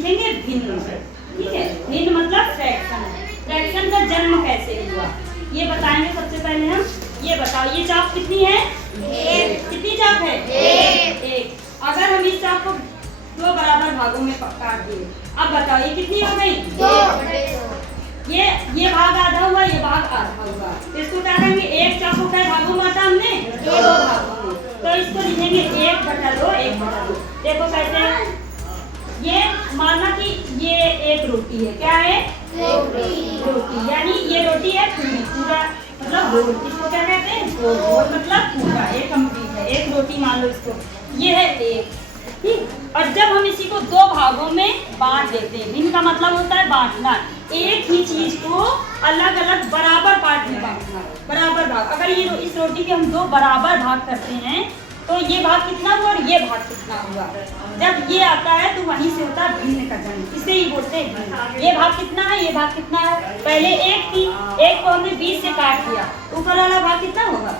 लिखेंगे भिन्न। ठीक है, भिन्न मतलब फ्रैक्शन। फ्रैक्शन का जन्म कैसे हुआ ये बताएंगे। सबसे पहले हम ये बताओ, ये चाप कितनी है? एक। कितनी चाप है? एक। अगर हम इस चाप को दो बराबर भागों में काट दिए, अब बताओ ये कितनी हो गई? 2/2। ये भाग आधा हुआ, ये भाग आधा हुआ, तो इसको क्या कहेंगे? एक चाप को क्या भागों में बांटा हमने? 2 भागों में, तो इसको लिखेंगे 1/2 1/2। देखो कैसे हैं? ये माना कि ये एक रोटी है, क्या है? रोटी, यानी ये रोटी है पूरा मतलब गोल। इसको क्या कहते हैं? गोल मतलब पूरा, एक कंप्लीट है, एक रोटी मान लो इसको। ये है एक, ठीक। और जब हम इसी को दो भागों में बांट देते हैं, भिन्न का मतलब होता है बांटना, एक ही चीज को अलग अलग बराबर पार्ट में बांटना, बराबर भाग। अगर ये इस रोटी के हम दो बराबर भाग करते हैं तो ये भाग कितना हुआ और ये भाग कितना हुआ। जब ये आता है तो वहीं से होता है भिन्न का जन्म, इसे ही बोलते हैं भिन्न। ये भाग कितना है, ये भाग कितना है? पहले एक थी, एक को हमने 20 से काट दिया, ऊपर वाला भाग कितना होगा?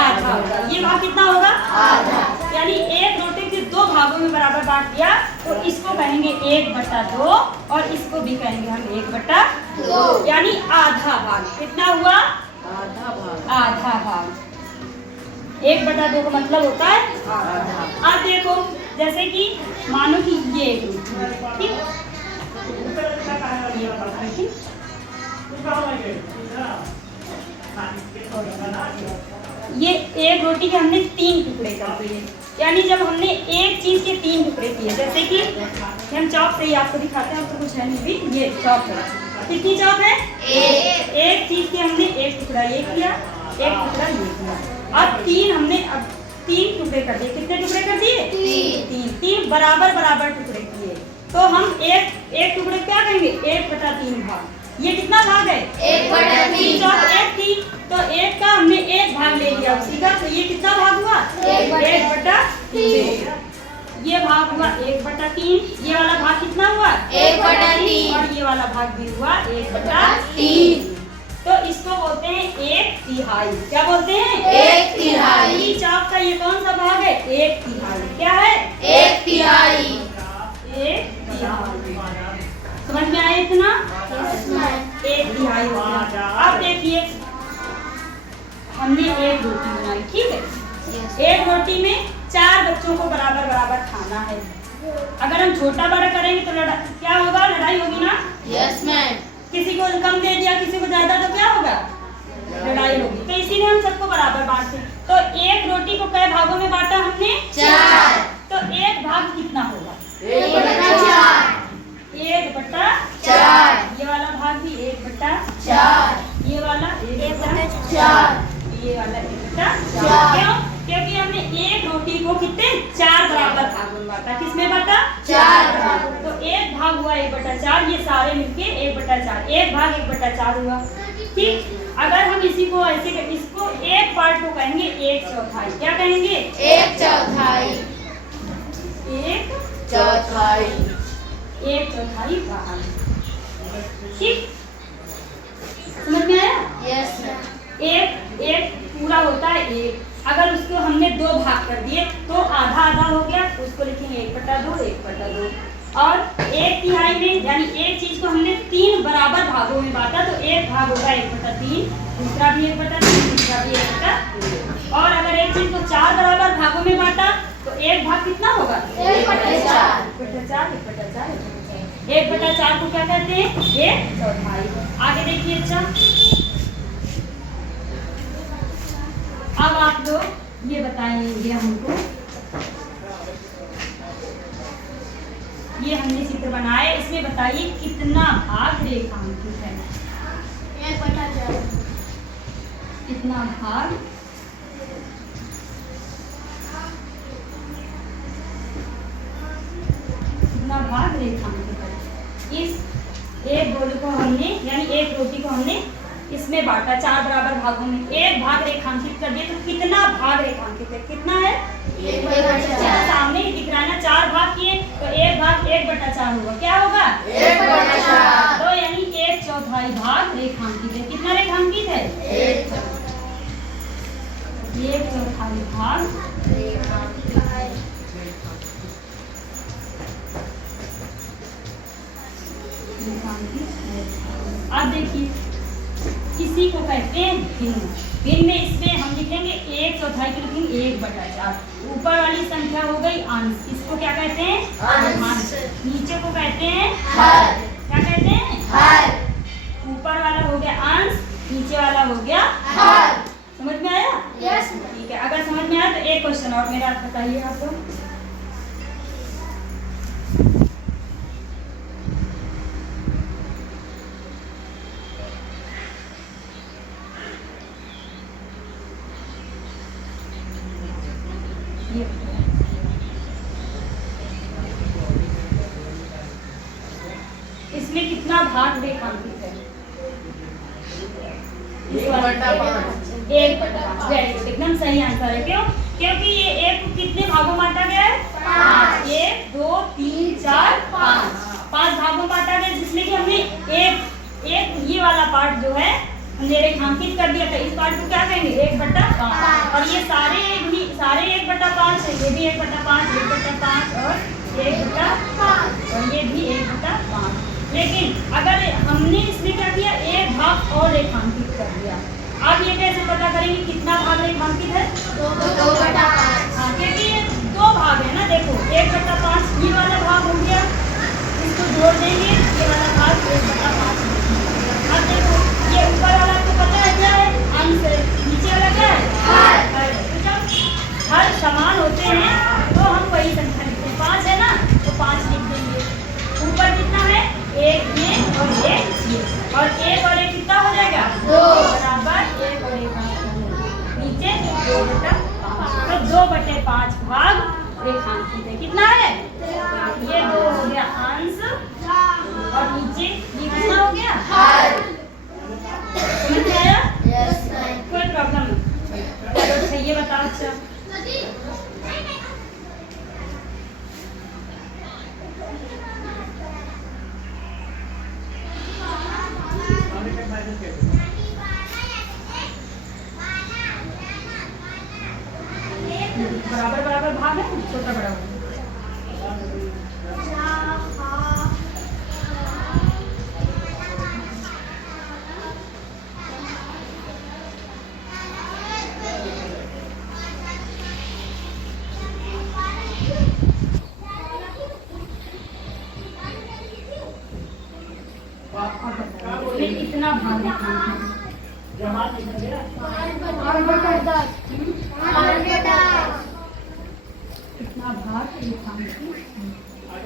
आधा होगा। ये भाग कितना होगा? आधा। यानी एक रोटी के दो भागों में बराबर बांट दिया तो इसको कहेंगे 1/2 और इसको भी कहेंगे हम 1/2, यानी आधा भाग। कितना हुआ? आधा भाग। आधा भाग। 1/2 का मतलब होता है आधा। अब देखो जैसे कि मानो कि ये एक रोटी है, ठीक। ये एक रोटी के हमने 3 टुकड़े कर दिए, यानी जब हमने एक चीज के 3 टुकड़े किए, जैसे कि हम चॉप से ही आपको दिखाते हैं, आपको कुछ है नहीं भी, ये चॉप है। कितनी चॉप है? एक चीज के हमने एक टुकड़ा ये किया, एक टुकड़ा ये किया। अब 3 टुकड़े कर दिए। कितने टुकड़े कर दिए? 3 बराबर बराबर टुकड़े किए, तो हम एक टुकड़े क्या कहेंगे? 1/3 भाग। ये कितना भाग है? 1/3। चौक एक थी तो एक का हमने एक भाग ले लिया उसी का, तो ये कितना भाग हुआ? 1/3। ये भाग हुआ 1/3। ये वाला भाग कितना हुआ? 1/3। और ये वाला भाग भी हुआ 1/3। तो इसको बोलते हैं 1/3। क्या बोलते हैं? 1/3। चाप का ये कौन सा भाग है? 1/3। क्या है? 1/3। 1/3। समझ में आया इतना? 1/3 हो गया। अब देखिए हमने एक रोटी बनाई, ठीक है। एक रोटी में 4 बच्चों को बराबर बराबर खाना है। अगर हम छोटा बड़ा करेंगे तो क्या होगा? लड़ाई होगी ना? Yes ma'am. किसी को कम दे दिया, किसी को ज्यादा, तो क्या होगा? लड़ाई होगी। तो इसीलिए हम सबको बराबर बांटते हैं। तो एक रोटी को कई भागों में बांटा हमने? 4। तो एक भाग कितना होगा? 1/4। 1/4। ये वाला भाग भी 1/4। ये वाला 1/4। ये वाला 1/4। क्यों? क्योंकि हमने एक रोटी को कितने 4 बराबर भागों में बांटा। किसमें बांटा? 4 भाग। तो एक भाग हुआ 1/4, ये सारे मिलके 1/4। एक भाग 1/4 हुआ, ठीक। अगर हम इसी को ऐसे इसको एक पार्ट को कहेंगे 1/4। क्या कहेंगे? 1/4। 1/4 भाग, ठीक। समझ में आया? यस। एक पूरा होता है 1। अगर उसको हमने 2 भाग कर दिए तो आधा आधा हो गया, तो उसको लिखेंगे 1/2 1/2। और 1/3 में यानी एक चीज को हमने 3 बराबर भागों में बांटा तो एक भाग होगा 1/3, दूसरा भी 1/3, तीसरा भी 1/3। और अगर एक चीज को 4 बराबर भागों में बांटा तो एक भाग कितना होगा? 1/4। 1/4 को क्या कहते हैं? 1/4। आगे देखिए। अच्छा, अब आप लोग ये बताएंगे हमको, ये हमने चित्र बनाया, इसमें बताइए कितना भाग रेखांकित है? 1/4। कितना भाग? कितना भाग रेखांकित है? इस एक गोल को हमने यानी एक रोटी को हमने इसमें बांटा 4 बराबर भागों में, एक भाग रेखांकित कर दिया, तो कितना भाग रेखांकित है? कितना है? 1/4। सामने ही दिख रहा है ना, 4 भाग किए तो एक भाग 1/4 होगा। क्या होगा? 1/4। तो यानी 1/4 भाग रेखांकित है। कितना रेखांकित है? 1/4 भाग रेखांकित है। आप देखिए, इसी को कहते हैं भिन्न। भिन्न में इसमें हम लिखेंगे 1/4 की लिखेंगे 1/4। ऊपर वाली संख्या हो गई अंश, इसको क्या कहते हैं? अंश। नीचे को कहते हैं हर। क्या कहते हैं? हर। ऊपर वाला हो गया अंश, नीचे वाला हो गया हर। समझ में आया? यस। ठीक है, अगर समझ में आया तो एक क्वेश्चन और मेरा बताइए आपको। इसमें कितना भाग रेखांकित है? 1/5। एकदम सही आंसर है। क्यों? क्योंकि ये एक कितने भागों में बांटा गया है? 5। 1 2 3 4 5 भागों में बांटा गया, जिसमें कि हमने एक ये वाला पार्ट जो है हमने रेखांकित कर दिया था। इस पार्ट को क्या कहेंगे? 1/5। और ये सारे 1/5 है। ये भी 1/5, 1/5 और 1/5 और ये भी 1/5। लेकिन अगर हमने इसमें क्या किया, एक भाग और रेखांकित कर दिया। आप ये कैसे पता करेंगे कितना भाग रेखांकित है? 2/5। हाँ, क्योंकि ये 2 भाग है ना। देखो 1/5 ये वाला भाग हो गया, इसको जोड़ देंगे, ये वाला भाग 1/5। अब देखो ये ऊपर वाला आपको पता है क्या है? अंश है। नीचे वाला क्या है? हर। तो जब हर समान होते हैं तो हम वही संख्या लिखते हैं। 5 है ना, तो 5 लिख देंगे। ऊपर कितना है? 1 ये और 1 ये, और 1 और 1 कितना हो जाएगा? 2 बराबर 1 और 1 नीचे 2/5। तो 2/5 भाग रेखांकित है। कितना है? ये 2 हो गया अंश और नीचे ये कितना हो गया? हर। समझ में आया? यस। कोई प्रॉब्लम नहीं? चलो अच्छा ये बताओ। अच्छा बराबर बराबर भाग है, छोटा बड़ा हो। इतना भाग कितना भाग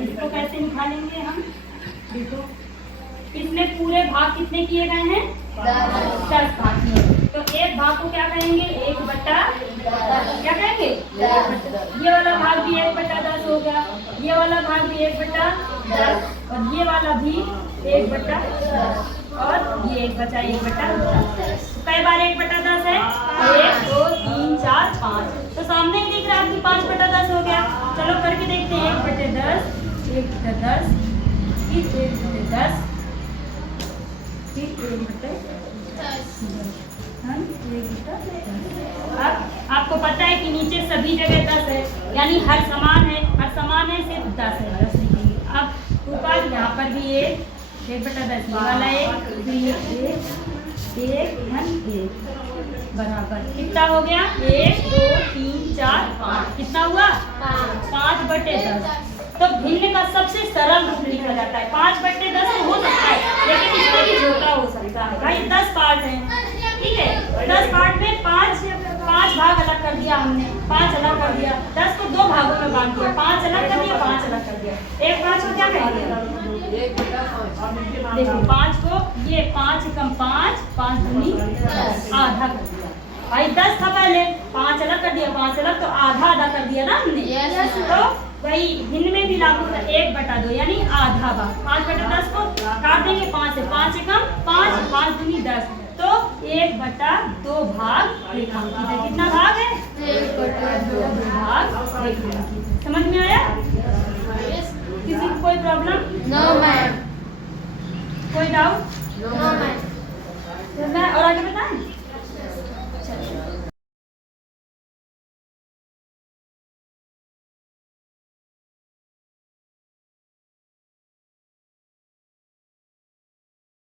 इसको कैसे निकालेंगे हम? देखो इसमें पूरे भाग कितने किए गए हैं? 10 भाग किए। तो एक भाग को क्या कहेंगे? 1/10। क्या कहेंगे? ये वाला भाग भी 1/10 हो गया, ये वाला भाग भी 1/10 और ये वाला भी 1/10 और ये 1/10। कई बार 1/10 है? 1 2 3 4 5। तो सामने ही दिख रहा है आपकी 5/10 हो गया। चलो करके देखते हैं। 1/10, 1/10, फिर 1/10, फिर 1/10। अब आपको पता है कि नीचे सभी जगह 10 है, यानी हर समान है। हर समान है सिर्फ 10 है, 10 लिखेंगे। अब ऊपर यहाँ पर भी 1/10 वाला 1 बराबर कितना हो गया? 1 2 3 4 5। कितना हुआ? 5/10। तो भिन्न का सबसे सरल रूप लिखा जाता है। 5/10 हो सकता है, लेकिन इससे भी छोटा हो सकता है। भाई 10 पार्ट है, ठीक है? 10 पार्ट में 5 भाग अलग कर दिया हमने, 5 अलग कर दिया। 10 को 2 भागों में बांट दिया, 5 अलग कर दिया, 5 अलग कर दिया। एक 5 को क्या कहेंगे? देखो 5 को ये 5 कम 5, 5 दूनी आधा कर दिया। भाई 10 था पहले, 5 अलग कर दिया, 5 अलग, तो आधा आधा कर दिया ना हमने। yes. तो वही भिन्न में भी लागू होता है। 1/2 यानी आधा भाग। 5/10 को काट देंगे 5 से, 5 कम 5, 5 दूनी 10, तो 1/2 भाग रेखांकित है। कितना भाग है? 1/2 भाग रेखांकित। समझ में आया? किसी को कोई प्रॉब्लम? नो।